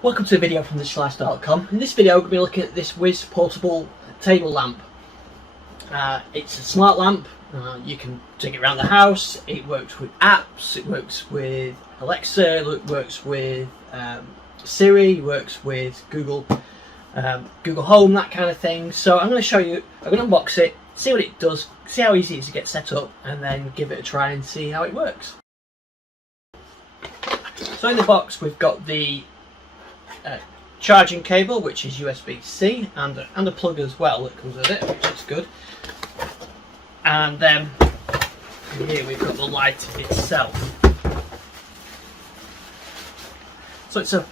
Welcome to a video from digitalistyle.com. In this video we're going to be looking at this Wiz portable table lamp. It's a smart lamp. You can take it around the house. It works with apps, it works with Alexa, it works with Siri, it works with Google Home, that kind of thing. So I'm going to show you, I'm going to unbox it, see what it does, see how easy it is to get set up, and then give it a try and see how it works. So in the box we've got the charging cable, which is USB-C, and a plug as well that comes with it, which is good. And then here we've got the light itself. So it's a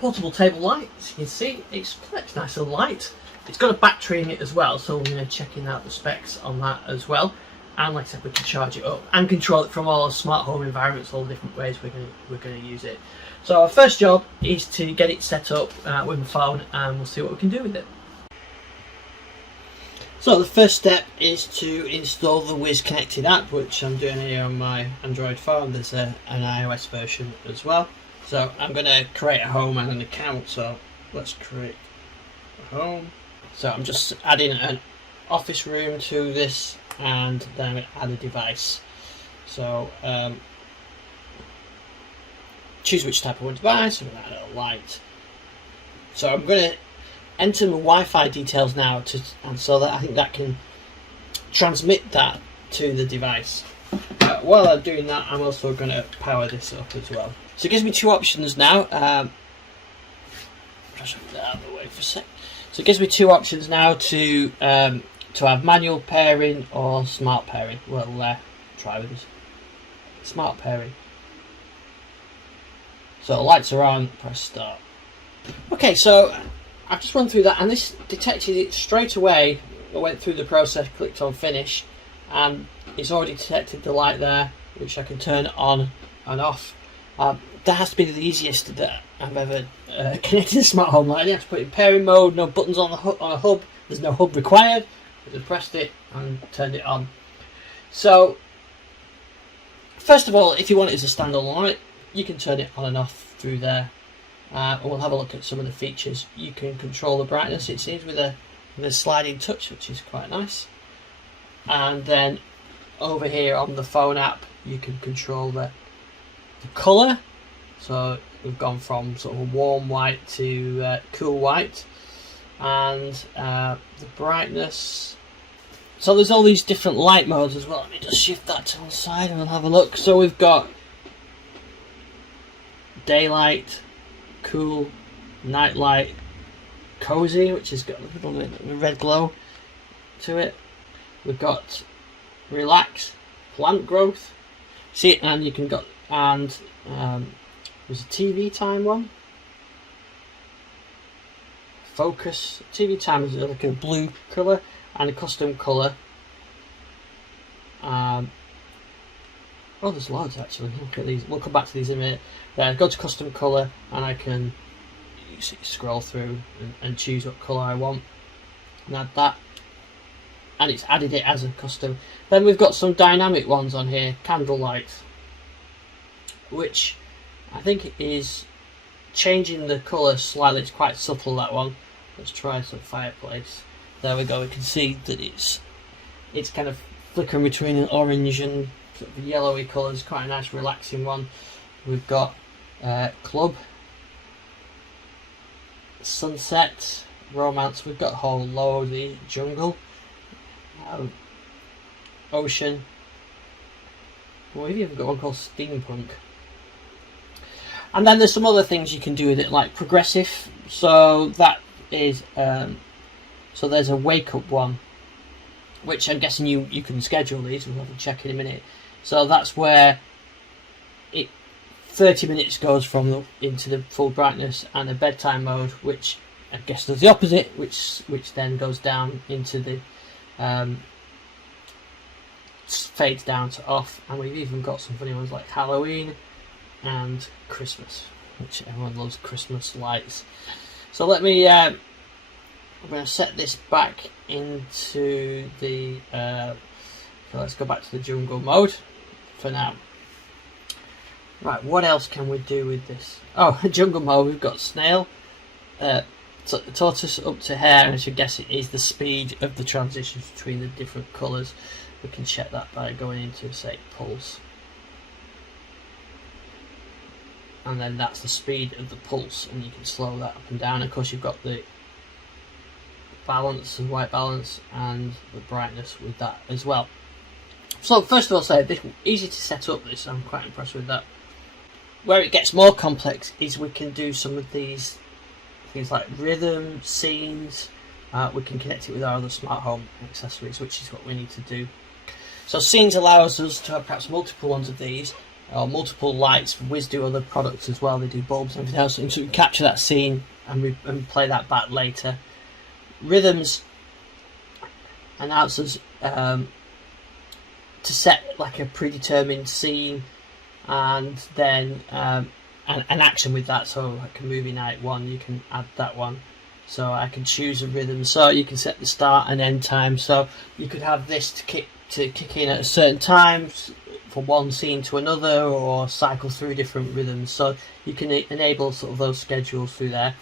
portable table light. As you can see, it's nice and light. It's got a battery in it as well, so we're going to check out the specs on that as well. And like I said, we can charge it up and control it from all our smart home environments, all the different ways we're going to use it. So our first job is to get it set up with the phone, and we'll see what we can do with it. So the first step is to install the Wiz connected app, which I'm doing here on my Android phone. There's an iOS version as well. So I'm going to create a home and an account. So let's create a home. So I'm just adding an office room to this, and then I'm going to add a device. So choose which type of device. I'm going to add a light. So I'm going to enter the Wi-Fi details now, and so that I think that can transmit that to the device. While I'm doing that, I'm also going to power this up as well. So it gives me two options now. Just move that out of the way for a sec. So it gives me two options now to have manual pairing or smart pairing. We'll try with this smart pairing. So the lights are on, press start. Okay, so I've just run through that, and this detected it straight away. I went through the process, clicked on finish, and it's already detected the light there, which I can turn on and off. That has to be the easiest that I've ever connected a smart home light. I have to put it in pairing mode, no buttons on a hub, there's no hub required. I just pressed it and turned it on. So first of all, if you want it as a standalone light, you can turn it on and off through there. And we'll have a look at some of the features. You can control the brightness, it seems, with a sliding touch, which is quite nice. And then over here on the phone app, you can control the colour. So we've gone from sort of a warm white to cool white, and the brightness. So there's all these different light modes as well. Let me just shift that to one side and we'll have a look. So we've got daylight, cool, night light, cozy, which has got a little bit of a red glow to it. We've got relax, plant growth. See, and you can got, and there's a TV time one. Focus. TV time is like a blue colour and a custom colour. Oh, there's loads actually. Look at these. We'll come back to these in a minute. Then go to custom colour, and I can scroll through and choose what colour I want and add that. And it's added it as a custom. Then we've got some dynamic ones on here. Candlelight, which I think is changing the colour slightly. It's quite subtle, that one. Let's try some fireplace. There we go. We can see that it's kind of flickering between an orange and sort of yellowy colours. Quite a nice relaxing one. We've got club, sunset, romance. We've got a whole load of the jungle, ocean. We've even got one called steampunk. And then there's some other things you can do with it, like progressive. So that is so there's a wake up one, which I'm guessing you can schedule these. We'll have to check in a minute. So that's where it 30 minutes goes from into the full brightness, and a bedtime mode, which I guess does the opposite, which then goes down into the fades down to off. And we've even got some funny ones like Halloween and Christmas, which everyone loves Christmas lights. So let me I'm going to set this back into the so let's go back to the jungle mode for now. Right, what else can we do with this? Oh, jungle mode, we've got snail, tortoise up to hare, and I should guess it is the speed of the transitions between the different colours. We can check that by going into, say, pulse. And then that's the speed of the pulse, and you can slow that up and down. Of course, you've got the balance and white balance and the brightness with that as well. So first of all, say this easy to set up. This, I'm quite impressed with that. Where it gets more complex is we can do some of these things like rhythm, scenes. We can connect it with our other smart home accessories, which is what we need to do. So scenes allows us to have perhaps multiple ones of these, or multiple lights. Wiz do other products as well. They do bulbs and everything else, and so we can capture that scene and play that back later. Rhythms allows us to set like a predetermined scene, and then an action with that. So like a movie night one, you can add that one. So I can choose a rhythm, so you can set the start and end time. So you could have this to kick in at a certain time for one scene to another, or cycle through different rhythms. So you can enable sort of those schedules through there.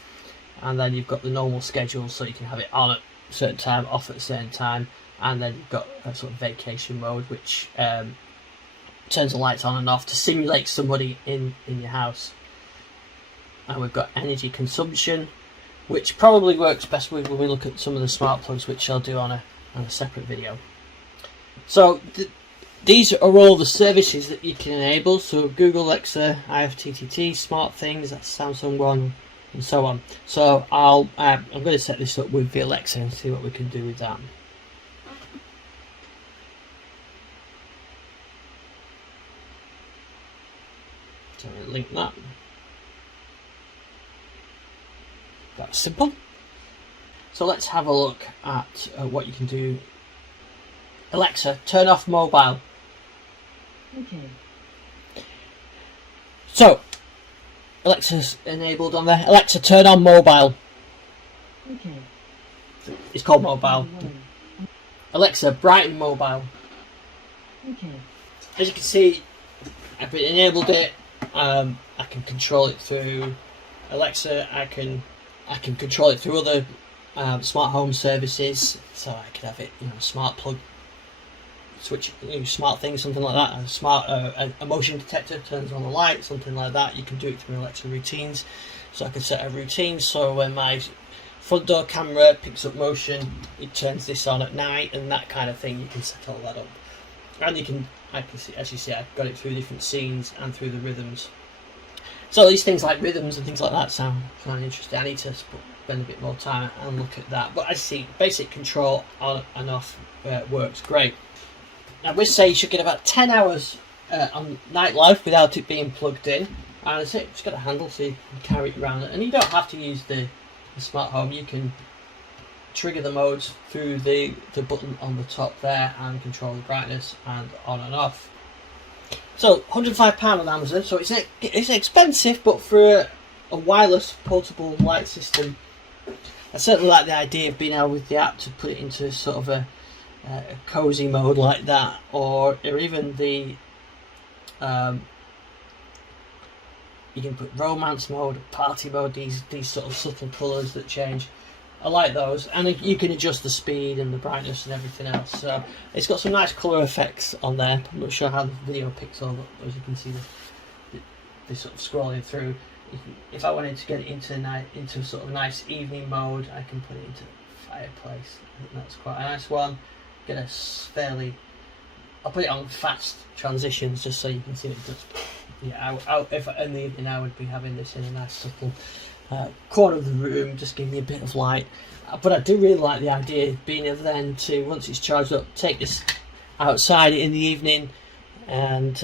And then you've got the normal schedule, so you can have it on at a certain time, off at a certain time. And then you've got a sort of vacation mode, which turns the lights on and off to simulate somebody in your house. And we've got energy consumption, which probably works best when we look at some of the smart plugs, which I'll do on a separate video. So these are all the services that you can enable. So Google, Alexa, IFTTT, Smart Things, that's Samsung one, and so on. So I'm going to set this up with the Alexa and see what we can do with that. So I'm going to link that. That's simple. So let's have a look at what you can do. Alexa, turn off mobile. Okay. So Alexa's enabled on there. Alexa, turn on mobile. Okay. It's called mobile. Alexa, brighten mobile. Okay. As you can see, I've enabled it. I can control it through Alexa. I can control it through other smart home services. So I could have it, smart plug, switch, smart things, something like that. A smart a motion detector turns on the light, something like that. You can do it through Alexa routines. So I can set a routine. So when my front door camera picks up motion, it turns this on at night, and that kind of thing. You can set all that up, and I can see, as you see, I've got it through different scenes and through the rhythms. So these things like rhythms and things like that sound quite interesting. I need to spend a bit more time and look at that. But as you see, basic control on and off works great. Now we say you should get about 10 hours on night life without it being plugged in. And it's got a handle so you can carry it around. And you don't have to use the smart home. You can trigger the modes through the button on the top there and control the brightness and on and off. So £105 on Amazon, so it's expensive, but for a wireless portable light system, I certainly like the idea of being able with the app to put it into sort of a cozy mode like that, or even the you can put romance mode, party mode, these sort of subtle colours that change. I like those, and you can adjust the speed and the brightness and everything else. So it's got some nice colour effects on there. I'm not sure how the video picks all up, as you can see the sort of scrolling through. If I wanted to get it into sort of a nice evening mode, I can put it into fireplace. I think that's quite a nice one. Get a fairly, I'll put it on fast transitions just so you can see what it does. Yeah, if in the evening I would be having this in a nice subtle corner of the room, just give me a bit of light. But I do really like the idea of being able then to, once it's charged up, take this outside in the evening, and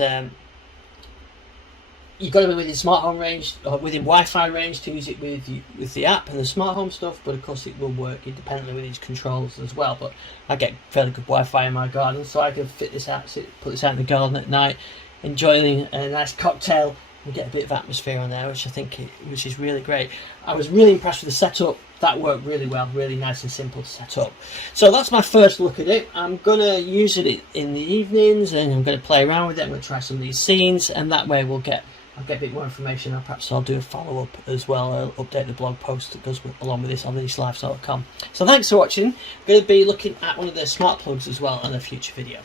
you've got to be within smart home range or within Wi-Fi range to use it with the app and the smart home stuff. But of course it will work independently with these controls as well. But I get fairly good Wi-Fi in my garden, so I can fit this out, put this out in the garden at night, enjoying a nice cocktail, and get a bit of atmosphere on there, which is really great. I was really impressed with the setup. That worked really well, really nice and simple to set up. So that's my first look at it. I'm going to use it in the evenings, and I'm going to play around with it. I'm going to try some of these scenes, and that way we'll get I'll get a bit more information, and perhaps I'll do a follow-up as well. I'll update the blog post that goes along with this on theslives.com. So thanks for watching. I'm going to be looking at one of the smart plugs as well in a future video.